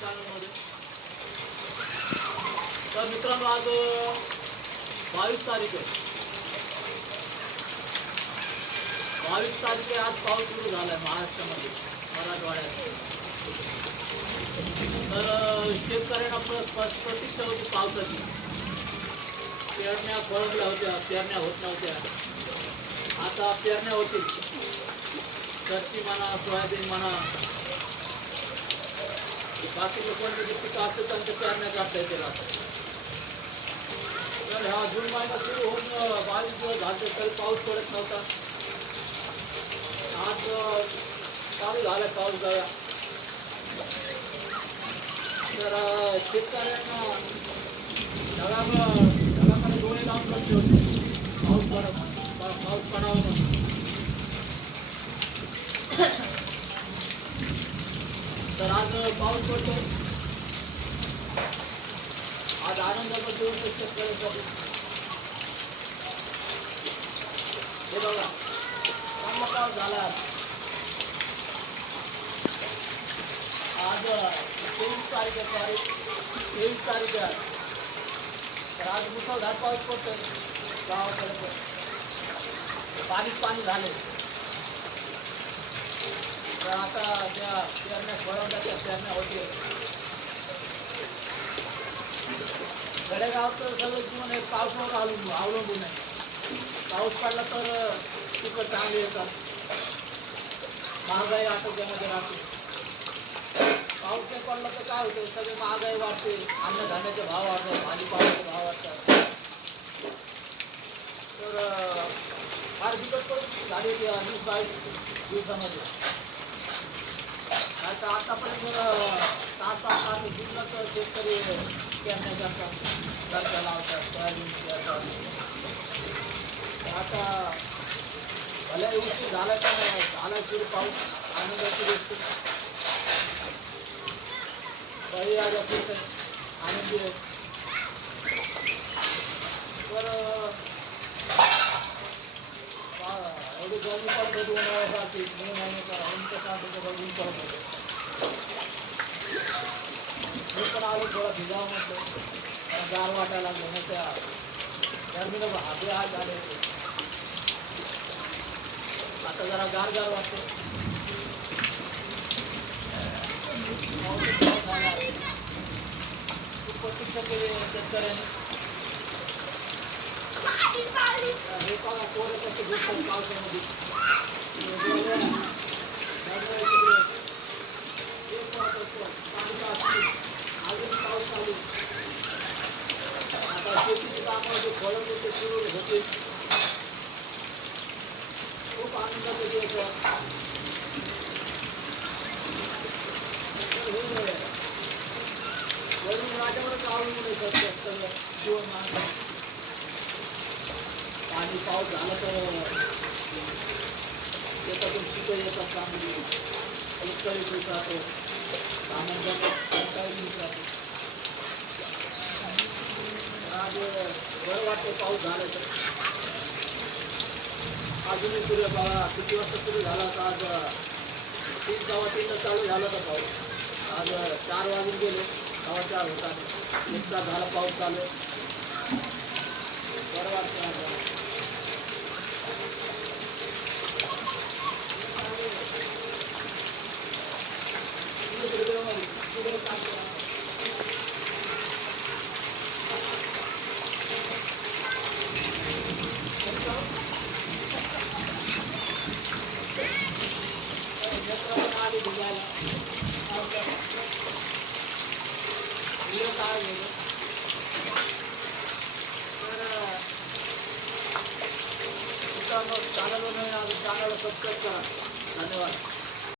चॅनलमध्ये. तर मित्रांनो, आज 22 तारीख आहे. 22 तारीख आहे. आज पाऊस सुरू झाला आहे महाराष्ट्रामध्ये, मराठवाड्यात. तर शेतकऱ्यांना प्रतीक्षा होती पावसाची. पेरण्या खोळंबल्या होत्या, पेरण्या होत नव्हत्या. आता पेरण्या होतील. सरची म्हणा, सोयाबीन म्हणा, बाकीचे कोणते जे पिकं असतात त्यांच्या पेरण्या काढता येतील आता. तर हा जून महिना सुरू होऊन 22 दिवस झाले तरी पाऊस पडत नव्हता. आज चालू झाला पाऊस जरा. तर शेतकऱ्यांना ढगाकडे डोळे लावून बसले होते पाऊस पडावा म्हणून. तर आज पाऊस पडतो. आज आनंदाचा दिवस शेतकऱ्यांसाठी. हे बघा, चांगला पाऊस झाला. आज 23 तारीख आहे. 23 तारीख आहे. तर आज मुसळधार पाऊस पडतोय गावाकडे. पाणी झाले. तर आता त्या पेरण्या खोळंबल्या, त्या पेरण्या होते. खेडेगावाचं सगळं जीवन हे पावसावर अवलंबून आहे. पाऊस पडला तर पिकं चांगली येतात. महागाई आटोक्यामध्ये राहते. पाऊस नाही पडला तर काय होतं, सगळे महागाई वाढते, अन्नधान्याचे भाव वाढतात, भाजीपाल्याचे भाव वाढतात. तर फार बिकट परिस्थिती झाली होती 20-22 दिवसामध्ये. आता आतापर्यंत 7-8 जूनला तर शेतकरी पेरण्या करतात, तरच्या लावतात, सोयाबीन पेरतात. आता भल्या उशीर झाला तर झाला सुरू पाऊस. आनंदाची गोष्ट. काही आज अपेक्षा आनंदी आहे. तर एवढी गरमी पडत होती उन्हाळ्यासाठी. मे महिन्याचा उंच ऊन पडत होते. मी पण आलो थोडा भिजावं म्हटलं, कारण गार वाटायला लागलं ना. त्या गरमीला हाते हात झाले होते. आता जरा गार वाटतो. खूप प्रतीक्षा केली शेतकऱ्यांनी. हे बघा, पोरं कसे दिसतात पावसामध्ये. अजून पाऊस चालू. आता शेतीची कामं जे खोळंबले ते सुरू होते. खूप आनंदाचे दिवस आहे. वरून माझ्यावरच अवलंबून येतात सगळं जीवनमान. पाणी पाऊस झाला तर शेतातून पिकं येतात चांगली. उत्तरित होत राहतो. आज बरं वाटतं पाऊस झाला तर. अजूनही सुरू बघा किती वाजता सुरू झाला होता. आज 3:15 चालू झाला होता पाऊस. आज 4 वाजून गेले, 4:15 होता. 1 तास झाला पाऊस चालू. बरं वाटतं आज. चॅनलवर सबस्क्राईब करा. धन्यवाद.